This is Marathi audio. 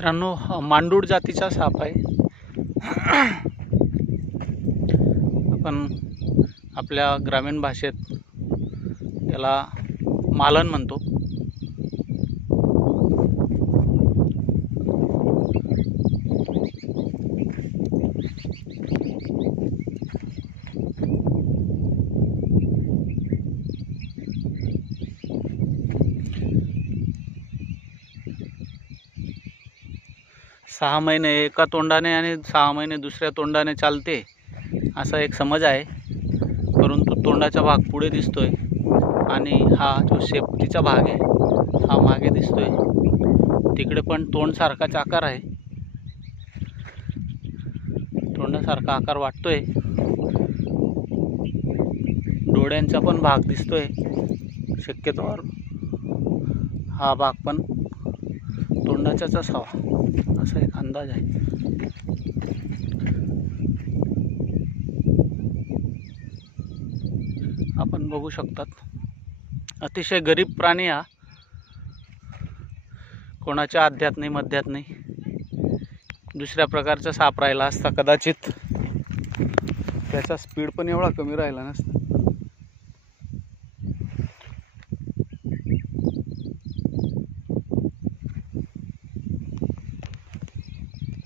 मित्रांनो, मांडूळ जातीचा साप आहे. आपण आपल्या ग्रामीण भाषेत याला मालन म्हणतो. सहा महिने एका तोंडाने आणि 6 महिने दुसऱ्या तोंडाने चालते असा एक समज आहे. परंतु तोंडाचा भाग पुढे दिसतोय आणि हा जो शेपटीचा भाग आहे हा मागे दिसतोय. तिकडे पण तोंडसारखाच आकार आहे, तोंडासारखा आकार वाटतोय. डोळ्यांचा पण भाग दिसतोय. शक्यतोवर हा भाग पण तोंडाचाच असावा असा एक अंदाज आहे. आपण बघू शकतात, अतिशय गरीब प्राणी हा. कोणाच्या आध्यात नाही मध्यात नाही. दुसऱ्या प्रकारचा साप राहिला असता कदाचित त्याचा स्पीड पण एवढा कमी राहिला नसता.